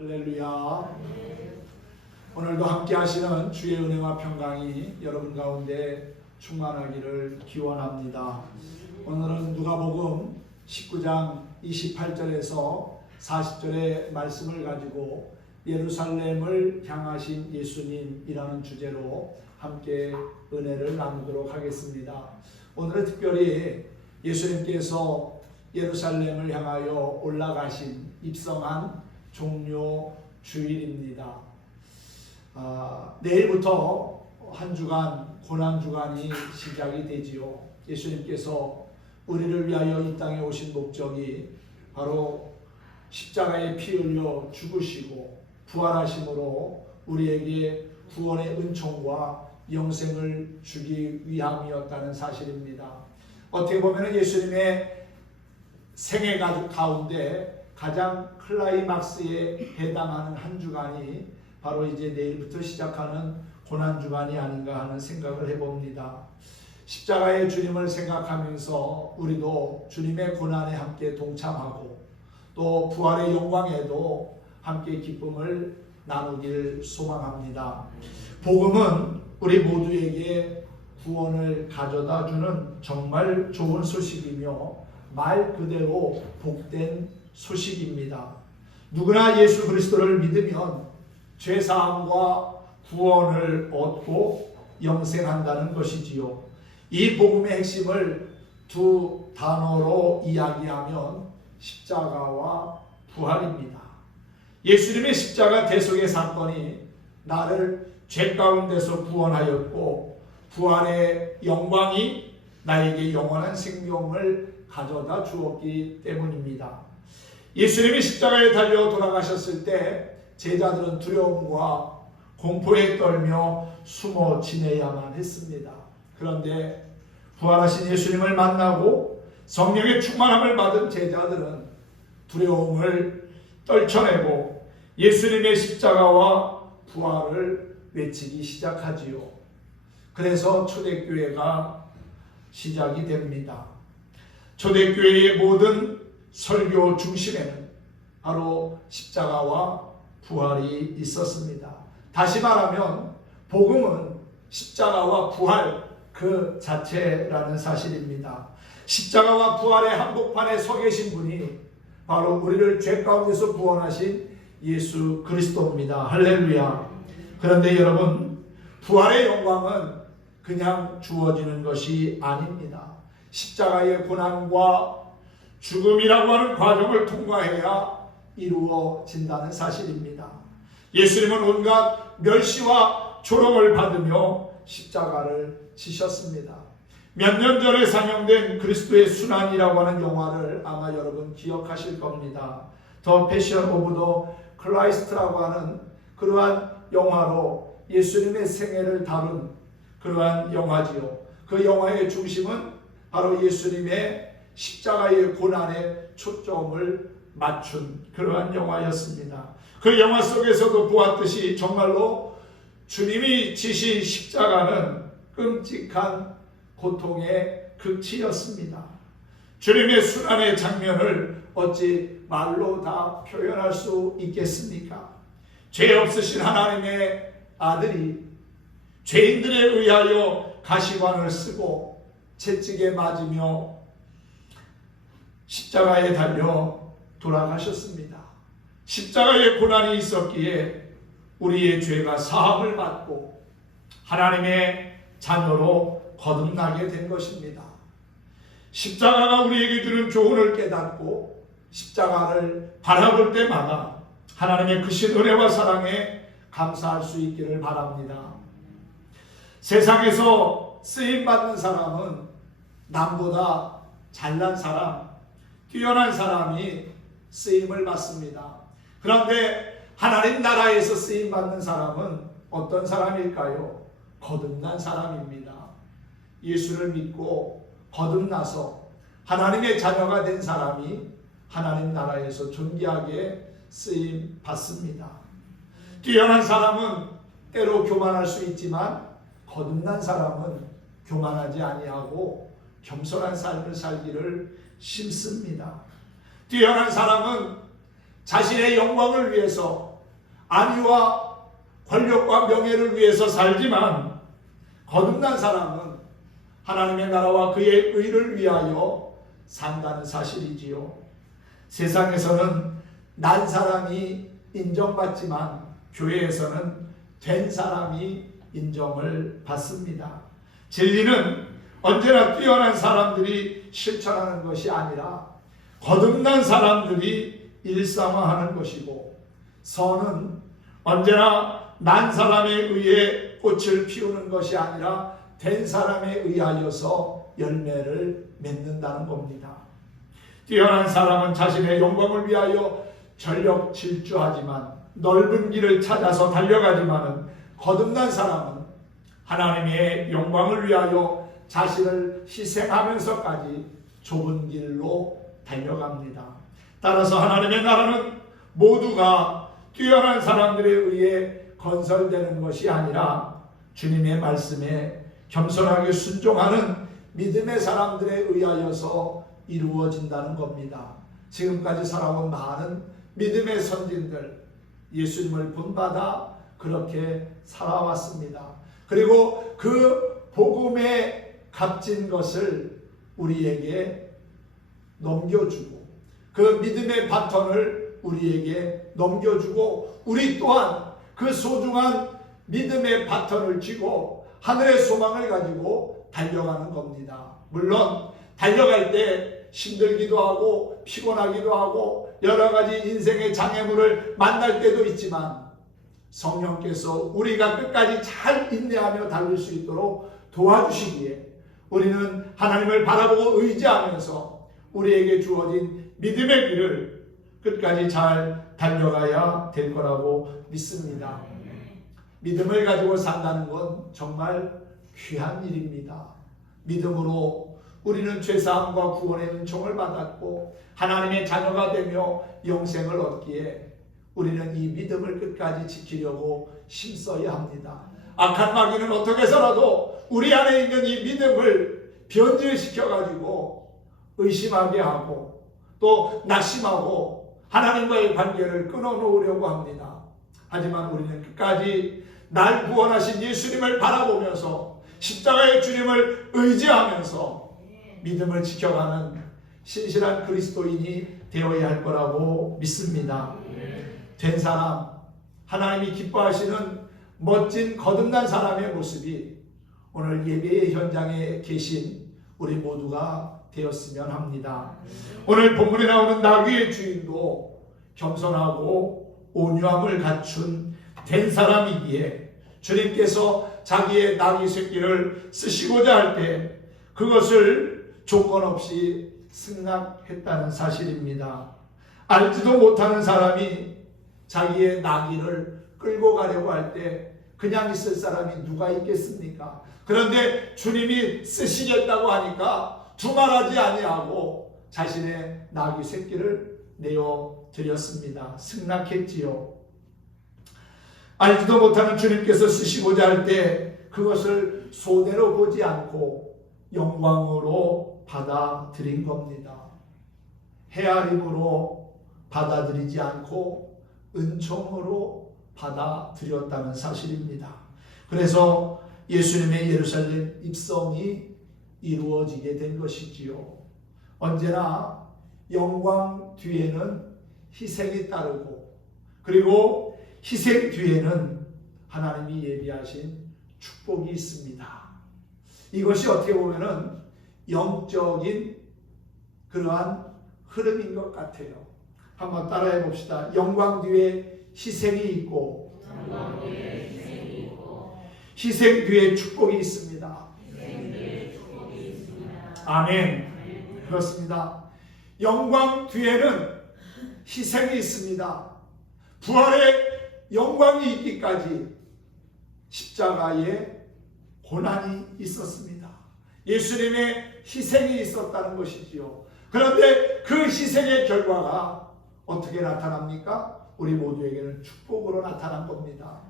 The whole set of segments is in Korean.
할렐루야. 오늘도 함께 하시는 주의 은혜와 평강이 여러분 가운데 충만하기를 기원합니다. 오늘은 누가복음 19장 28절에서 40절의 말씀을 가지고 예루살렘을 향하신 예수님이라는 주제로 함께 은혜를 나누도록 하겠습니다. 오늘은 특별히 예수님께서 예루살렘을 향하여 올라가신 입성한 종료 주일입니다. 내일부터 한 주간 고난 주간이 시작이 되지요. 예수님께서 우리를 위하여 이 땅에 오신 목적이 바로 십자가에 피 흘려 죽으시고 부활하심으로 우리에게 구원의 은총과 영생을 주기 위함이었다는 사실입니다. 어떻게 보면 예수님의 생애 가운데 가장 클라이막스에 해당하는 한 주간이 바로 이제 내일부터 시작하는 고난주간이 아닌가 하는 생각을 해봅니다. 십자가의 주님을 생각하면서 우리도 주님의 고난에 함께 동참하고 또 부활의 영광에도 함께 기쁨을 나누길 소망합니다. 복음은 우리 모두에게 구원을 가져다 주는 정말 좋은 소식이며 말 그대로 복된 소식입니다. 누구나 예수 그리스도를 믿으면 죄사함과 구원을 얻고 영생한다는 것이지요. 이 복음의 핵심을 두 단어로 이야기하면 십자가와 부활입니다. 예수님의 십자가 대속의 사건이 나를 죄 가운데서 구원하였고 부활의 영광이 나에게 영원한 생명을 가져다 주었기 때문입니다. 예수님이 십자가에 달려 돌아가셨을 때 제자들은 두려움과 공포에 떨며 숨어 지내야만 했습니다. 그런데 부활하신 예수님을 만나고 성령의 충만함을 받은 제자들은 두려움을 떨쳐내고 예수님의 십자가와 부활을 외치기 시작하지요. 그래서 초대교회가 시작이 됩니다. 초대교회의 모든 설교 중심에는 바로 십자가와 부활이 있었습니다. 다시 말하면 복음은 십자가와 부활 그 자체라는 사실입니다. 십자가와 부활의 한복판에 서 계신 분이 바로 우리를 죄 가운데서 구원하신 예수 그리스도입니다. 할렐루야. 그런데 여러분, 부활의 영광은 그냥 주어지는 것이 아닙니다. 십자가의 고난과 죽음이라고 하는 과정을 통과해야 이루어진다는 사실입니다. 예수님은 온갖 멸시와 조롱을 받으며 십자가를 지셨습니다. 몇 년 전에 상영된 그리스도의 순환이라고 하는 영화를 아마 여러분 기억하실 겁니다. 더 패션 오브 더 크라이스트라고 하는 그러한 영화로 예수님의 생애를 다룬 그러한 영화지요. 그 영화의 중심은 바로 예수님의 십자가의 고난에 초점을 맞춘 그러한 영화였습니다. 그 영화 속에서도 보았듯이 정말로 주님이 지신 십자가는 끔찍한 고통의 극치였습니다. 주님의 순환의 장면을 어찌 말로 다 표현할 수 있겠습니까? 죄 없으신 하나님의 아들이 죄인들에 의하여 가시관을 쓰고 채찍에 맞으며 십자가에 달려 돌아가셨습니다. 십자가의 고난이 있었기에 우리의 죄가 사함을 받고 하나님의 자녀로 거듭나게 된 것입니다. 십자가가 우리에게 주는 교훈을 깨닫고 십자가를 바라볼 때마다 하나님의 크신 은혜와 사랑에 감사할 수 있기를 바랍니다. 세상에서 쓰임받는 사람은 남보다 잘난 사람, 뛰어난 사람이 쓰임을 받습니다. 그런데 하나님 나라에서 쓰임받는 사람은 어떤 사람일까요? 거듭난 사람입니다. 예수를 믿고 거듭나서 하나님의 자녀가 된 사람이 하나님 나라에서 존귀하게 쓰임 받습니다. 뛰어난 사람은 때로 교만할 수 있지만 거듭난 사람은 교만하지 아니하고 겸손한 삶을 살기를 심습니다. 뛰어난 사람은 자신의 영광을 위해서 안위와 권력과 명예를 위해서 살지만 거듭난 사람은 하나님의 나라와 그의 의를 위하여 산다는 사실이지요. 세상에서는 난 사람이 인정받지만 교회에서는 된 사람이 인정을 받습니다. 진리는 언제나 뛰어난 사람들이 실천하는 것이 아니라 거듭난 사람들이 일상화하는 것이고, 선은 언제나 난 사람에 의해 꽃을 피우는 것이 아니라 된 사람에 의하여서 열매를 맺는다는 겁니다. 뛰어난 사람은 자신의 영광을 위하여 전력 질주하지만, 넓은 길을 찾아서 달려가지만은 거듭난 사람은 하나님의 영광을 위하여 자신을 희생하면서까지 좁은 길로 달려갑니다. 따라서 하나님의 나라는 모두가 뛰어난 사람들에 의해 건설되는 것이 아니라 주님의 말씀에 겸손하게 순종하는 믿음의 사람들에 의하여서 이루어진다는 겁니다. 지금까지 살아온 많은 믿음의 선진들, 예수님을 본받아 그렇게 살아왔습니다. 그리고 그 복음에 값진 것을 우리에게 넘겨주고, 그 믿음의 바톤을 우리에게 넘겨주고, 우리 또한 그 소중한 믿음의 바톤을 쥐고 하늘의 소망을 가지고 달려가는 겁니다. 물론 달려갈 때 힘들기도 하고 피곤하기도 하고 여러 가지 인생의 장애물을 만날 때도 있지만, 성령께서 우리가 끝까지 잘 인내하며 달릴 수 있도록 도와주시기에 우리는 하나님을 바라보고 의지하면서 우리에게 주어진 믿음의 길을 끝까지 잘 달려가야 될 거라고 믿습니다. 믿음을 가지고 산다는 건 정말 귀한 일입니다. 믿음으로 우리는 죄사함과 구원의 은총을 받았고 하나님의 자녀가 되며 영생을 얻기에 우리는 이 믿음을 끝까지 지키려고 힘써야 합니다. 악한 마귀는 어떻게 해서라도 우리 안에 있는 이 믿음을 변질시켜가지고 의심하게 하고 또 낙심하고 하나님과의 관계를 끊어놓으려고 합니다. 하지만 우리는 끝까지 날 구원하신 예수님을 바라보면서 십자가의 주님을 의지하면서 믿음을 지켜가는 신실한 그리스도인이 되어야 할 거라고 믿습니다. 된 사람, 하나님이 기뻐하시는 멋진 거듭난 사람의 모습이 오늘 예배의 현장에 계신 우리 모두가 되었으면 합니다. 오늘 본문에 나오는 나귀의 주인도 겸손하고 온유함을 갖춘 된 사람이기에 주님께서 자기의 나귀 새끼를 쓰시고자 할 때 그것을 조건 없이 승낙했다는 사실입니다. 알지도 못하는 사람이 자기의 나귀를 끌고 가려고 할 때 그냥 있을 사람이 누가 있겠습니까? 그런데 주님이 쓰시겠다고 하니까 두말하지 아니하고 자신의 나귀 새끼를 내어 드렸습니다. 승낙했지요. 알지도 못하는 주님께서 쓰시고자 할 때 그것을 손해로 보지 않고 영광으로 받아들인 겁니다. 헤아림으로 받아들이지 않고 은총으로 받아들였다는 사실입니다. 그래서 예수님의 예루살렘 입성이 이루어지게 된 것이지요. 언제나 영광 뒤에는 희생이 따르고, 그리고 희생 뒤에는 하나님이 예비하신 축복이 있습니다. 이것이 어떻게 보면은 영적인 그러한 흐름인 것 같아요. 한번 따라해 봅시다. 영광 뒤에 희생이 있고, 희생 뒤에 축복이 있습니다. 아멘. 그렇습니다. 영광 뒤에는 희생이 있습니다. 부활의 영광이 있기까지 십자가에 고난이 있었습니다. 예수님의 희생이 있었다는 것이지요. 그런데 그 희생의 결과가 어떻게 나타납니까? 우리 모두에게는 축복으로 나타난 겁니다.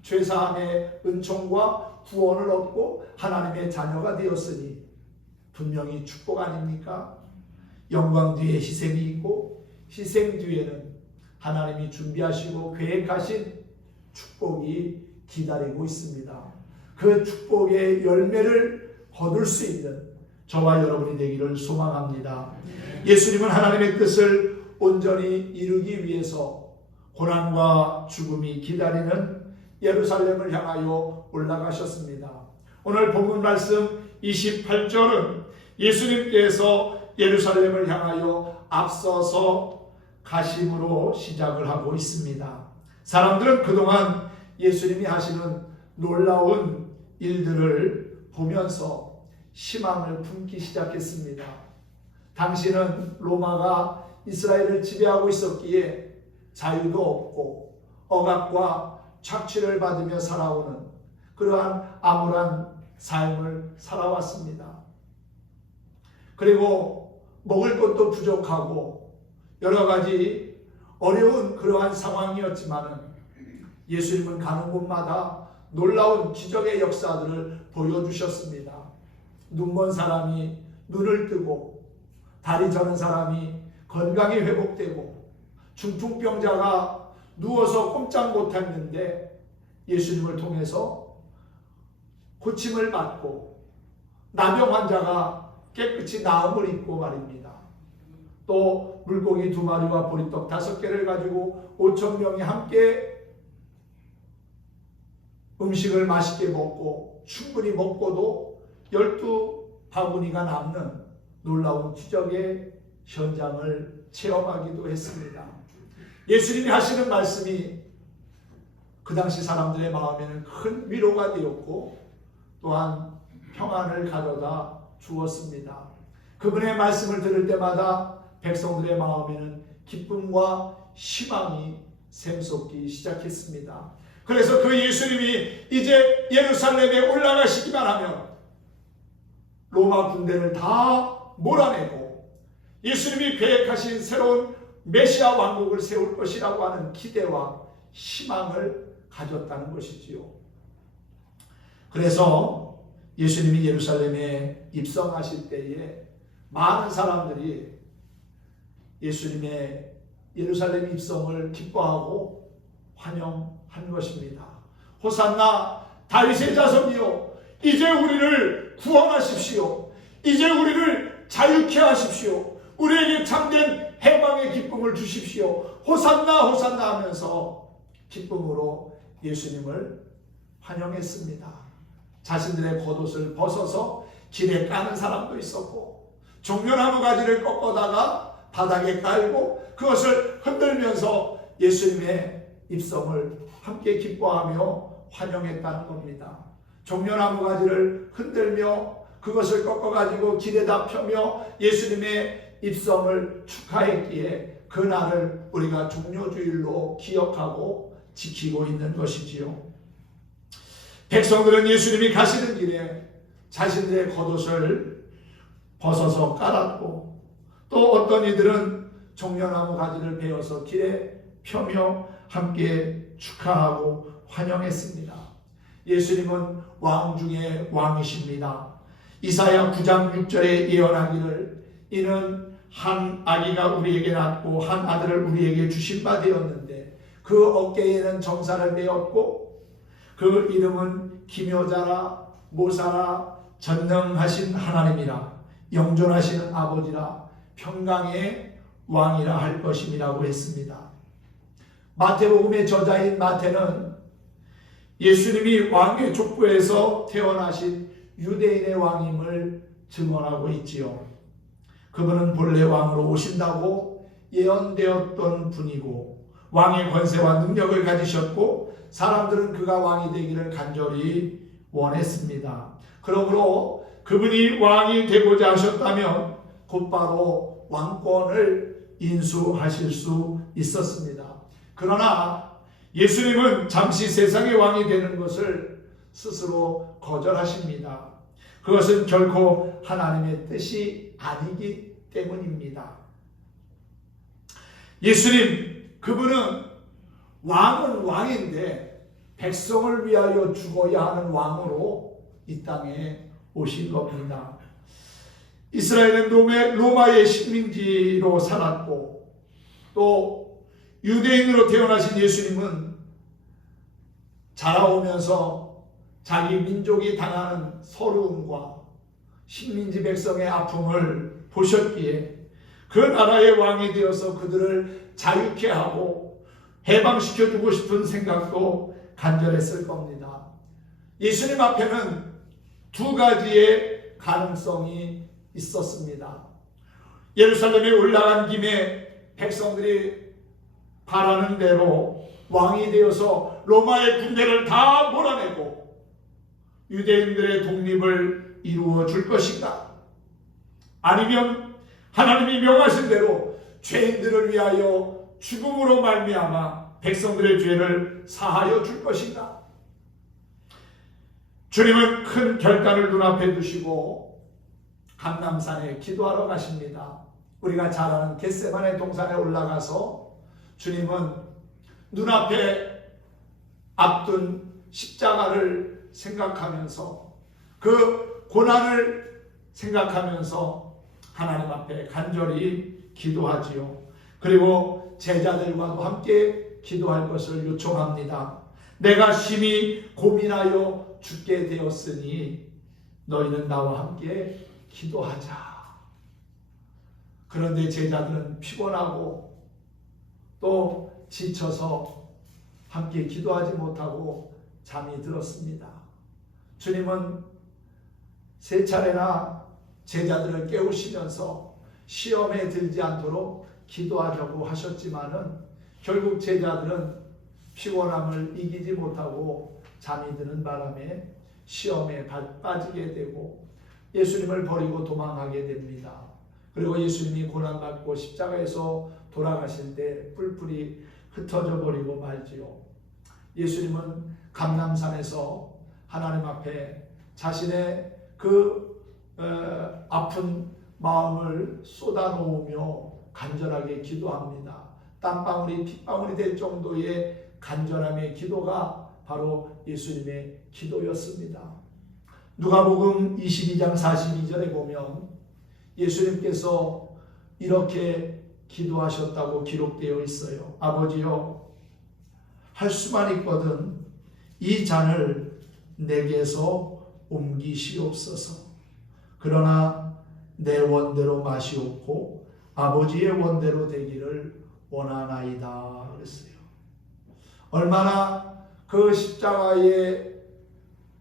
죄사함의 은총과 구원을 얻고 하나님의 자녀가 되었으니 분명히 축복 아닙니까? 영광 뒤에 희생이 있고 희생 뒤에는 하나님이 준비하시고 계획하신 축복이 기다리고 있습니다. 그 축복의 열매를 거둘 수 있는 저와 여러분이 되기를 소망합니다. 예수님은 하나님의 뜻을 온전히 이루기 위해서 고난과 죽음이 기다리는 예루살렘을 향하여 올라가셨습니다. 오늘 본문 말씀 28절은 예수님께서 예루살렘을 향하여 앞서서 가심으로 시작을 하고 있습니다. 사람들은 그동안 예수님이 하시는 놀라운 일들을 보면서 희망을 품기 시작했습니다. 당시는 로마가 이스라엘을 지배하고 있었기에 자유도 없고 억압과 착취를 받으며 살아오는 그러한 암울한 삶을 살아왔습니다. 그리고 먹을 것도 부족하고 여러 가지 어려운 그러한 상황이었지만 예수님은 가는 곳마다 놀라운 기적의 역사들을 보여주셨습니다. 눈먼 사람이 눈을 뜨고 다리 저는 사람이 건강이 회복되고 중풍병자가 누워서 꼼짝 못했는데 예수님을 통해서 고침을 받고 나병 환자가 깨끗이 나음을 입고 말입니다. 또 물고기 2마리와 보리떡 5개를 가지고 5,000명이 함께 음식을 맛있게 먹고 충분히 먹고도 12바구니가 남는 놀라운 기적의 현장을 체험하기도 했습니다. 예수님이 하시는 말씀이 그 당시 사람들의 마음에는 큰 위로가 되었고 또한 평안을 가져다 주었습니다. 그분의 말씀을 들을 때마다 백성들의 마음에는 기쁨과 희망이 샘솟기 시작했습니다. 그래서 그 예수님이 이제 예루살렘에 올라가시기만 하면 로마 군대를 다 몰아내고 예수님이 계획하신 새로운 메시아 왕국을 세울 것이라고 하는 기대와 희망을 가졌다는 것이지요. 그래서 예수님이 예루살렘에 입성하실 때에 많은 사람들이 예수님의 예루살렘 입성을 기뻐하고 환영한 것입니다. 호산나 다윗의 자손이요, 이제 우리를 구원하십시오. 이제 우리를 자유케 하십시오. 우리에게 참된 해방의 기쁨을 주십시오. 호산나 호산나 하면서 기쁨으로 예수님을 환영했습니다. 자신들의 겉옷을 벗어서 길에 까는 사람도 있었고 종려나무 가지를 꺾어다가 바닥에 깔고 그것을 흔들면서 예수님의 입성을 함께 기뻐하며 환영했다는 겁니다. 종려나무 가지를 흔들며 그것을 꺾어가지고 길에다 펴며 예수님의 입성을 축하했기에 그날을 우리가 종려주일로 기억하고 지키고 있는 것이지요. 백성들은 예수님이 가시는 길에 자신들의 겉옷을 벗어서 깔았고 또 어떤 이들은 종려나무 가지를 베어서 길에 펴며 함께 축하하고 환영했습니다. 예수님은 왕 중에 왕이십니다. 이사야 9장 6절에 예언하기를 이는 한 아기가 우리에게 낳고 한 아들을 우리에게 주신 바 되었는데 그 어깨에는 정사를 메었고 그 이름은 기묘자라 모사라 전능하신 하나님이라 영존하시는 아버지라 평강의 왕이라 할 것임이라고 했습니다. 마태복음의 저자인 마태는 예수님이 왕의 족보에서 태어나신 유대인의 왕임을 증언하고 있지요. 그분은 본래 왕으로 오신다고 예언되었던 분이고 왕의 권세와 능력을 가지셨고 사람들은 그가 왕이 되기를 간절히 원했습니다. 그러므로 그분이 왕이 되고자 하셨다면 곧바로 왕권을 인수하실 수 있었습니다. 그러나 예수님은 잠시 세상의 왕이 되는 것을 스스로 거절하십니다. 그것은 결코 하나님의 뜻이 아니기 때문입니다. 예수님, 그분은 왕은 왕인데 백성을 위하여 죽어야 하는 왕으로 이 땅에 오신 겁니다. 이스라엘은 로마의 식민지로 살았고 또 유대인으로 태어나신 예수님은 자라오면서 자기 민족이 당하는 서러움과 식민지 백성의 아픔을 보셨기에 그 나라의 왕이 되어서 그들을 자유케 하고 해방시켜주고 싶은 생각도 간절했을 겁니다. 예수님 앞에는 두 가지의 가능성이 있었습니다. 예루살렘에 올라간 김에 백성들이 바라는 대로 왕이 되어서 로마의 군대를 다 몰아내고 유대인들의 독립을 이루어 줄 것인가? 아니면 하나님이 명하신 대로 죄인들을 위하여 죽음으로 말미암아 백성들의 죄를 사하여 줄 것인가? 주님은 큰 결단을 눈앞에 두시고 감람산에 기도하러 가십니다. 우리가 잘 아는 겟세마네 동산에 올라가서 주님은 눈앞에 앞둔 십자가를 생각하면서 그 고난을 생각하면서 하나님 앞에 간절히 기도하지요. 그리고 제자들과도 함께 기도할 것을 요청합니다. 내가 심히 고민하여 죽게 되었으니 너희는 나와 함께 기도하자. 그런데 제자들은 피곤하고 또 지쳐서 함께 기도하지 못하고 잠이 들었습니다. 주님은 세 차례나 제자들을 깨우시면서 시험에 들지 않도록 기도하자고 하셨지만은 결국 제자들은 피곤함을 이기지 못하고 잠이 드는 바람에 시험에 빠지게 되고 예수님을 버리고 도망하게 됩니다. 그리고 예수님이 고난받고 십자가에서 돌아가실 때 뿔뿔이 흩어져 버리고 말지요. 예수님은 감람산에서 하나님 앞에 자신의 그 아픈 마음을 쏟아놓으며 간절하게 기도합니다. 땀방울이 핏방울이 될 정도의 간절함의 기도가 바로 예수님의 기도였습니다. 누가복음 22장 42절에 보면 예수님께서 이렇게 기도하셨다고 기록되어 있어요. 아버지여, 할 수만 있거든 이 잔을 내게서 옮기시옵소서. 그러나 내 원대로 마시옵고 아버지의 원대로 되기를 원하나이다 그랬어요. 얼마나 그 십자가의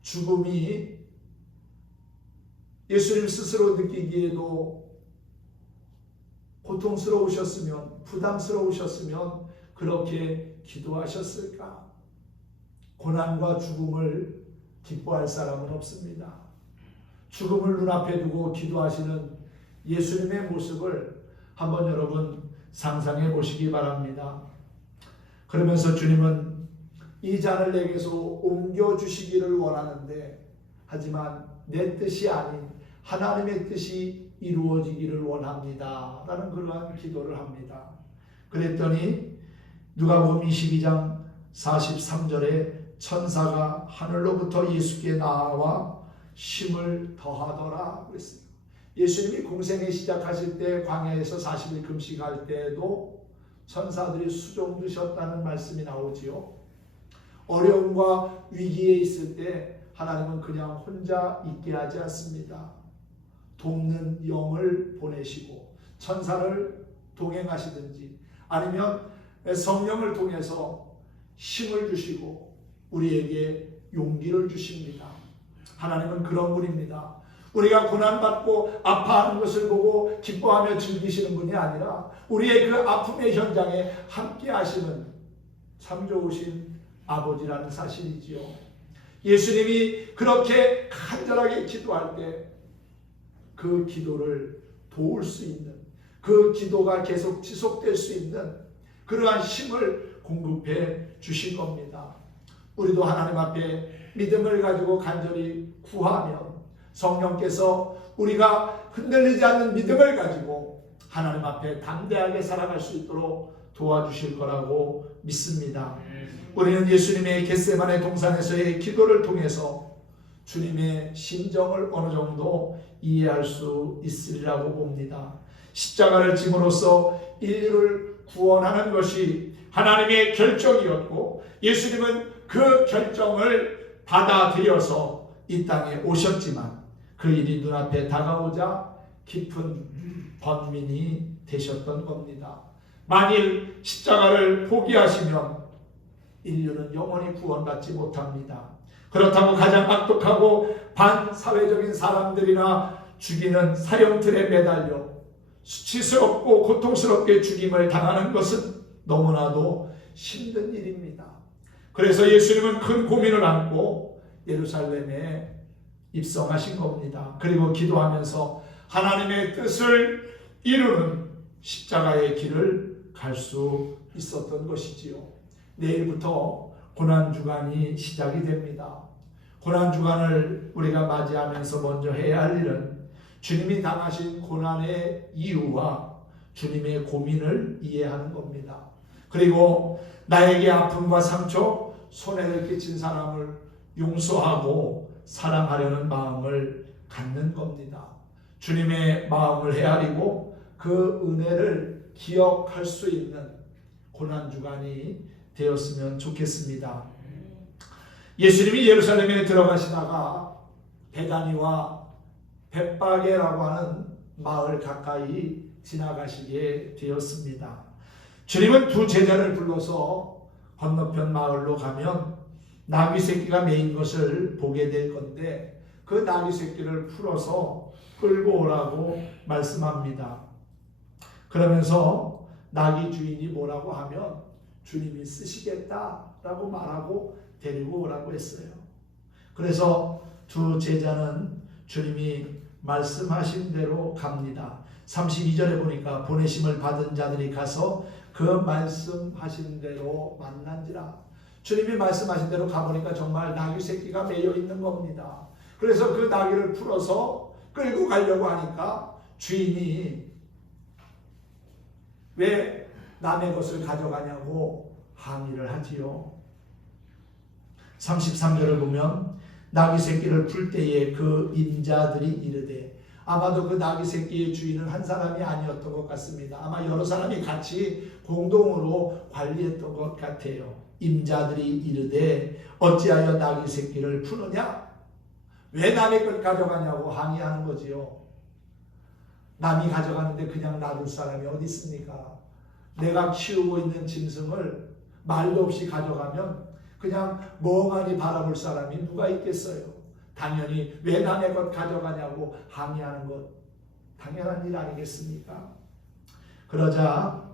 죽음이 예수님 스스로 느끼기에도 고통스러우셨으면, 부담스러우셨으면 그렇게 기도하셨을까? 고난과 죽음을 기뻐할 사람은 없습니다. 죽음을 눈앞에 두고 기도하시는 예수님의 모습을 한번 여러분 상상해 보시기 바랍니다. 그러면서 주님은 이 잔을 내게서 옮겨주시기를 원하는데 하지만 내 뜻이 아닌 하나님의 뜻이 이루어지기를 원합니다 라는 그러한 기도를 합니다. 그랬더니 누가복음 22장 43절에 천사가 하늘로부터 예수께 나와 힘을 더하더라 그랬어요. 예수님이 공생애 시작하실 때 광야에서 40일 금식할 때도 천사들이 수종 드셨다는 말씀이 나오지요. 어려움과 위기에 있을 때 하나님은 그냥 혼자 있게 하지 않습니다. 돕는 영을 보내시고 천사를 동행하시든지 아니면 성령을 통해서 힘을 주시고 우리에게 용기를 주십니다. 하나님은 그런 분입니다. 우리가 고난받고 아파하는 것을 보고 기뻐하며 즐기시는 분이 아니라 우리의 그 아픔의 현장에 함께 하시는 참 좋으신 아버지라는 사실이지요. 예수님이 그렇게 간절하게 기도할 때 그 기도를 도울 수 있는, 그 기도가 계속 지속될 수 있는 그러한 힘을 공급해 주실 겁니다. 우리도 하나님 앞에 믿음을 가지고 간절히 구하면 성령께서 우리가 흔들리지 않는 믿음을 가지고 하나님 앞에 담대하게 살아갈 수 있도록 도와주실 거라고 믿습니다. 우리는 예수님의 겟세마네 동산에서의 기도를 통해서 주님의 심정을 어느 정도 이해할 수 있으리라고 봅니다. 십자가를 짐으로써 인류를 구원하는 것이 하나님의 결정이었고 예수님은 그 결정을 받아들여서 이 땅에 오셨지만 그 일이 눈앞에 다가오자 깊은 번민이 되셨던 겁니다. 만일 십자가를 포기하시면 인류는 영원히 구원받지 못합니다. 그렇다고 가장 악독하고 반사회적인 사람들이나 죽이는 사형틀에 매달려 수치스럽고 고통스럽게 죽임을 당하는 것은 너무나도 힘든 일입니다. 그래서 예수님은 큰 고민을 안고 예루살렘에 입성하신 겁니다. 그리고 기도하면서 하나님의 뜻을 이루는 십자가의 길을 갈 수 있었던 것이지요. 내일부터 고난주간이 시작이 됩니다. 고난주간을 우리가 맞이하면서 먼저 해야 할 일은 주님이 당하신 고난의 이유와 주님의 고민을 이해하는 겁니다. 그리고 나에게 아픔과 상처, 손해를 끼친 사람을 용서하고 사랑하려는 마음을 갖는 겁니다. 주님의 마음을 헤아리고 그 은혜를 기억할 수 있는 고난주간이 되었으면 좋겠습니다. 예수님이 예루살렘에 들어가시다가 베다니와 벳바게라고 하는 마을 가까이 지나가시게 되었습니다. 주님은 두 제자를 불러서 건너편 마을로 가면 나귀 새끼가 메인 것을 보게 될 건데 그 나귀 새끼를 풀어서 끌고 오라고 말씀합니다. 그러면서 나귀 주인이 뭐라고 하면 주님이 쓰시겠다라고 말하고 데리고 오라고 했어요. 그래서 두 제자는 주님이 말씀하신 대로 갑니다. 32절에 보니까 보내심을 받은 자들이 가서 그 말씀하신 대로 만난지라. 주님이 말씀하신 대로 가보니까 정말 나귀 새끼가 매여 있는 겁니다. 그래서 그 나귀를 풀어서 끌고 가려고 하니까 주인이 왜 남의 것을 가져가냐고 항의를 하지요. 33절을 보면 나귀 새끼를 풀 때에 그 임자들이 이르되, 아마도 그 나귀 새끼의 주인은 한 사람이 아니었던 것 같습니다. 아마 여러 사람이 같이 공동으로 관리했던 것 같아요. 임자들이 이르되 어찌하여 나귀 새끼를 푸느냐? 왜 남의 것 가져가냐고 항의하는 거지요. 남이 가져가는데 그냥 놔둘 사람이 어디 있습니까? 내가 키우고 있는 짐승을 말도 없이 가져가면 그냥 멍하니 바라볼 사람이 누가 있겠어요? 당연히 왜 남의 것 가져가냐고 항의하는 것 당연한 일 아니겠습니까? 그러자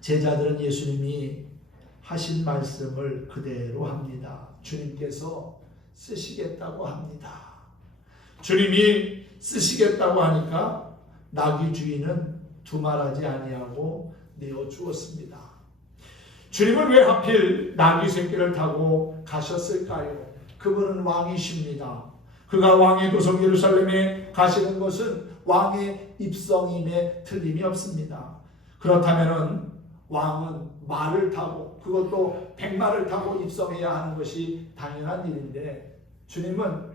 제자들은 예수님이 하신 말씀을 그대로 합니다. 주님께서 쓰시겠다고 합니다. 주님이 쓰시겠다고 하니까 나귀 주인은 두말하지 아니하고 내어 주었습니다. 주님은 왜 하필 나귀 새끼를 타고 가셨을까요? 그분은 왕이십니다. 그가 왕의 도성 예루살렘에 가시는 것은 왕의 입성임에 틀림이 없습니다. 그렇다면 왕은 말을 타고 그것도 백마를 타고 입성해야 하는 것이 당연한 일인데 주님은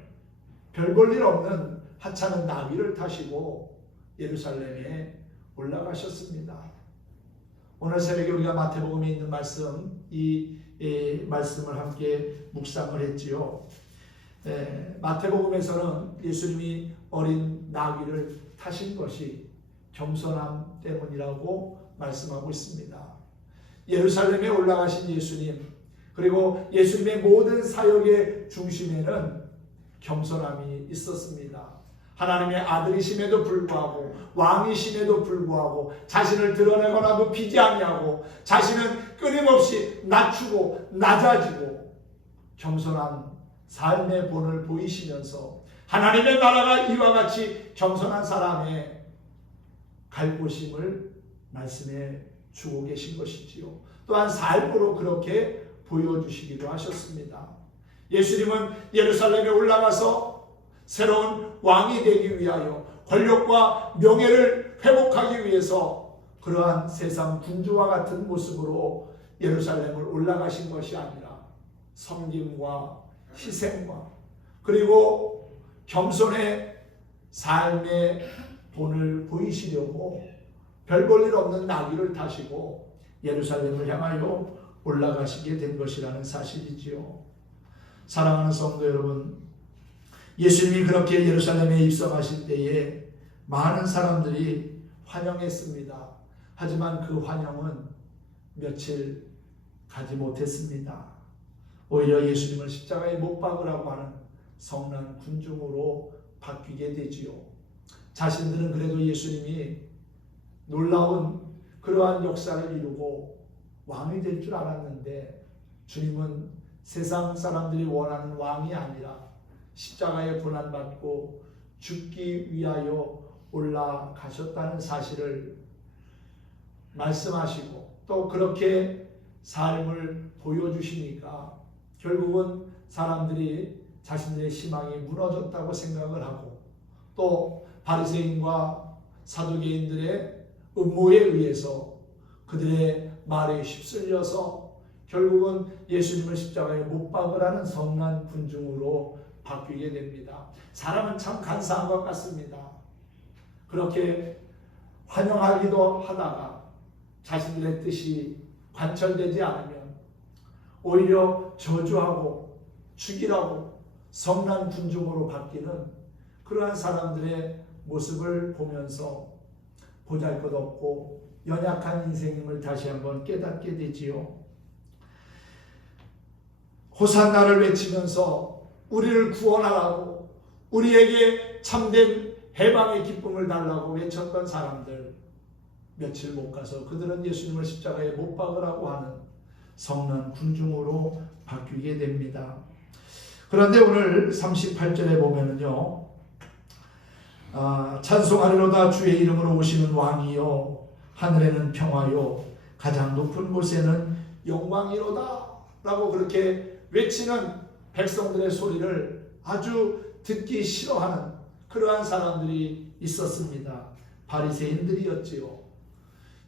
별 볼 일 없는 하찮은 나귀를 타시고 예루살렘에 올라가셨습니다. 오늘 새벽에 우리가 마태복음에 있는 말씀, 이 말씀을 함께 묵상을 했지요. 마태복음에서는 예수님이 어린 나귀를 타신 것이 겸손함 때문이라고 말씀하고 있습니다. 예루살렘에 올라가신 예수님, 그리고 예수님의 모든 사역의 중심에는 겸손함이 있었습니다. 하나님의 아들이심에도 불구하고 왕이심에도 불구하고 자신을 드러내거나 높이지 아니하고 자신은 끊임없이 낮추고 낮아지고 겸손한 삶의 본을 보이시면서 하나님의 나라가 이와 같이 겸손한 사람의 갈 곳임을 말씀해 주고 계신 것이지요. 또한 삶으로 그렇게 보여주시기도 하셨습니다. 예수님은 예루살렘에 올라가서 새로운 왕이 되기 위하여 권력과 명예를 회복하기 위해서 그러한 세상 군주와 같은 모습으로 예루살렘을 올라가신 것이 아니라 섬김과 희생과 그리고 겸손의 삶의 본을 보이시려고 별 볼 일 없는 나귀를 타시고 예루살렘을 향하여 올라가시게 된 것이라는 사실이지요. 사랑하는 성도 여러분, 예수님이 그렇게 예루살렘에 입성하실 때에 많은 사람들이 환영했습니다. 하지만 그 환영은 며칠 가지 못했습니다. 오히려 예수님을 십자가에 못 박으라고 하는 성난 군중으로 바뀌게 되지요. 자신들은 그래도 예수님이 놀라운 그러한 역사를 이루고 왕이 될 줄 알았는데 주님은 세상 사람들이 원하는 왕이 아니라 십자가에 고난받고 죽기 위하여 올라가셨다는 사실을 말씀하시고 또 그렇게 삶을 보여주시니까 결국은 사람들이 자신들의 희망이 무너졌다고 생각을 하고 또 바리새인과 사두개인들의 음모에 의해서 그들의 말에 휩쓸려서 결국은 예수님을 십자가에 못 박으라는 성난 군중으로 바뀌게 됩니다. 사람은 참 간사한 것 같습니다. 그렇게 환영하기도 하다가 자신들의 뜻이 관철되지 않으면 오히려 저주하고 죽이라고 성난 군중으로 바뀌는 그러한 사람들의 모습을 보면서 보잘것없고 연약한 인생임을 다시 한번 깨닫게 되지요. 호산나를 외치면서 우리를 구원하라고 우리에게 참된 해방의 기쁨을 달라고 외쳤던 사람들, 며칠 못 가서 그들은 예수님을 십자가에 못 박으라고 하는 성난 군중으로 바뀌게 됩니다. 그런데 오늘 38절에 보면은요, 찬송하리로다 주의 이름으로 오시는 왕이요 하늘에는 평화요 가장 높은 곳에는 영광이로다 라고 그렇게 외치는 백성들의 소리를 아주 듣기 싫어하는 그러한 사람들이 있었습니다. 바리새인들이었지요.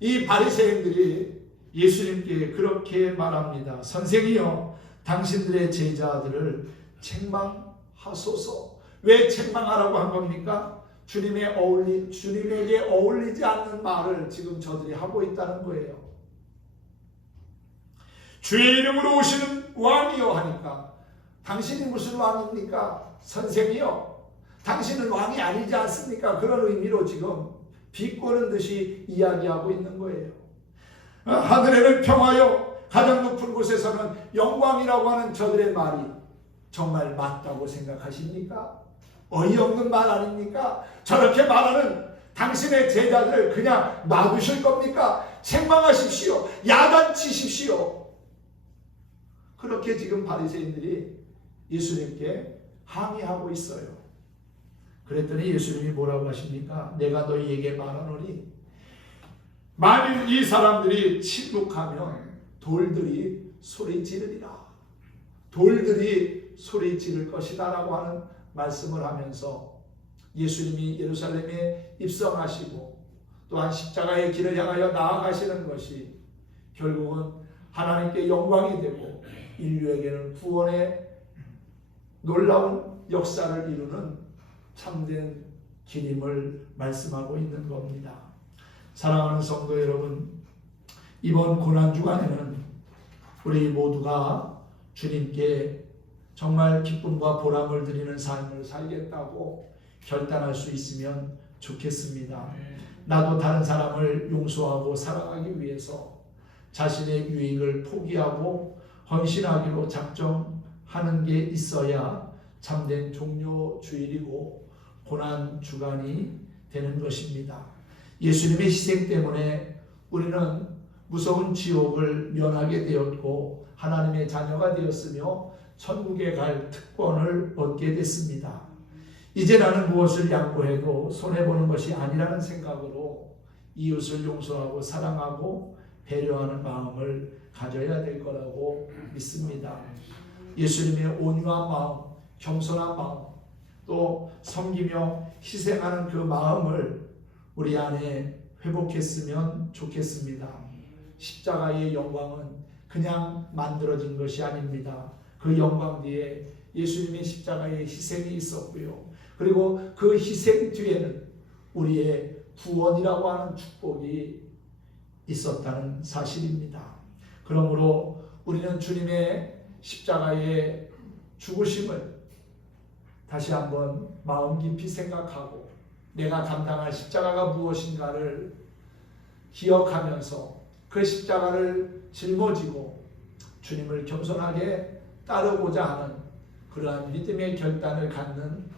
이 바리새인들이 예수님께 그렇게 말합니다. 선생이여, 당신들의 제자들을 책망하소서. 왜 책망하라고 한 겁니까? 주님에게 어울리지 않는 말을 지금 저들이 하고 있다는 거예요. 주의 이름으로 오시는 왕이요 하니까 당신이 무슨 왕입니까? 선생이요, 당신은 왕이 아니지 않습니까? 그런 의미로 지금 비꼬는 듯이 이야기하고 있는 거예요. 하늘에는 평화요 가장 높은 곳에서는 영광이라고 하는 저들의 말이 정말 맞다고 생각하십니까? 어이없는 말 아닙니까? 저렇게 말하는 당신의 제자들을 그냥 놔두실 겁니까? 책망하십시오. 야단치십시오. 그렇게 지금 바리새인들이 예수님께 항의하고 있어요. 그랬더니 예수님이 뭐라고 하십니까? 내가 너희에게 말하노니 만일 이 사람들이 침묵하면 돌들이 소리 지르리라. 돌들이 소리 지를 것이다 라고 하는 말씀을 하면서 예수님이 예루살렘에 입성하시고 또한 십자가의 길을 향하여 나아가시는 것이 결국은 하나님께 영광이 되고 인류에게는 구원의 놀라운 역사를 이루는 참된 길임을 말씀하고 있는 겁니다. 사랑하는 성도 여러분, 이번 고난주간에는 우리 모두가 주님께 정말 기쁨과 보람을 드리는 삶을 살겠다고 결단할 수 있으면 좋겠습니다. 나도 다른 사람을 용서하고 사랑하기 위해서 자신의 유익을 포기하고 헌신하기로 작정하는 게 있어야 참된 종료주일이고 고난주간이 되는 것입니다. 예수님의 희생 때문에 우리는 무서운 지옥을 면하게 되었고 하나님의 자녀가 되었으며 천국에 갈 특권을 얻게 됐습니다. 이제 나는 무엇을 양보해도 손해보는 것이 아니라는 생각으로 이웃을 용서하고 사랑하고 배려하는 마음을 가져야 될 거라고 믿습니다. 예수님의 온유한 마음, 겸손한 마음, 또 섬기며 희생하는 그 마음을 우리 안에 회복했으면 좋겠습니다. 십자가의 영광은 그냥 만들어진 것이 아닙니다. 그 영광 뒤에 예수님의 십자가의 희생이 있었고요. 그리고 그 희생 뒤에는 우리의 구원이라고 하는 축복이 있었다는 사실입니다. 그러므로 우리는 주님의 십자가의 죽으심을 다시 한번 마음 깊이 생각하고 내가 감당할 십자가가 무엇인가를 기억하면서 그 십자가를 짊어지고 주님을 겸손하게 따르고자 하는 그러한 믿음의 결단을 갖는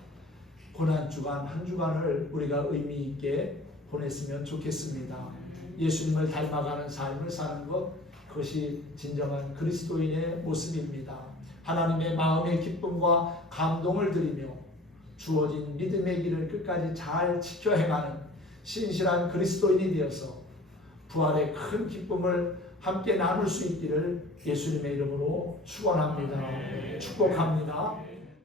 고난주간 한 주간을 우리가 의미 있게 보냈으면 좋겠습니다. 예수님을 닮아가는 삶을 사는 것, 그것이 진정한 그리스도인의 모습입니다. 하나님의 마음의 기쁨과 감동을 드리며 주어진 믿음의 길을 끝까지 잘 지켜 행하는 신실한 그리스도인이 되어서 부활의 큰 기쁨을 함께 나눌 수 있기를 예수님의 이름으로 축원합니다. 축복합니다.